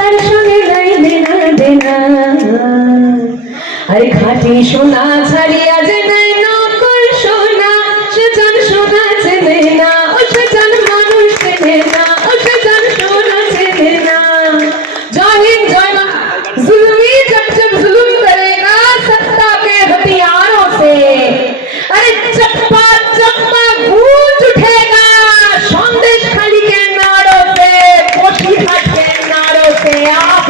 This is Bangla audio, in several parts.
তার সঙ্গে নাই দেনা দেনা আরে খাঁটি সোনা ছাড়িয়া যে নেয় নকল সোনা সে জান সোনা চেনে না ও সে জান মানুষ চেনে না ও সে জান সোনা চেনে না জয় হিন্দ জয় মা जुल्मी जब जब जुल्म करेगा सत्ता के हथियारों से अरे चप्पा चप्पा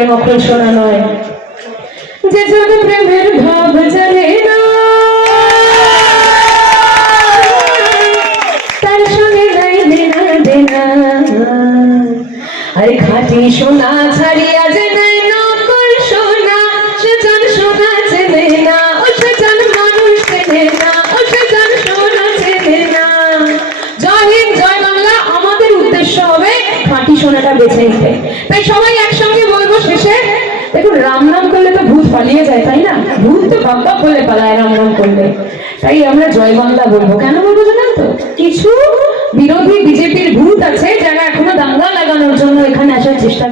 নেবে নকল সোনা নয়। যে যদি প্রেমের ভাব জানে আরে খাঁটি সোনা ছাড়িয়া যে নকল সোনা। সে জান সোনা চেনে না, ও সে জান মানুষ চেনে না, ও সে জান সোনা চেনে না। জয় হিন্দ, জয় বাংলা। আমাদের উদ্দেশ্য হবে খাঁটি সোনাটা বেছে নিতে। তাই সবাই একসঙ্গে রাম নাম করলে তো ভূত পালিয়ে যায়, তাই না? ভূত তো ভক্ত বলে পালায় রাম নাম করলে। তাই আমরা জয় বাংলা বলব। কেন বলব জানেন তো? কিছু বিরোধী বিজেপির ভূত আছে যারা এখনও দাঙ্গা লাগানোর জন্য এখানে আসার চেষ্টা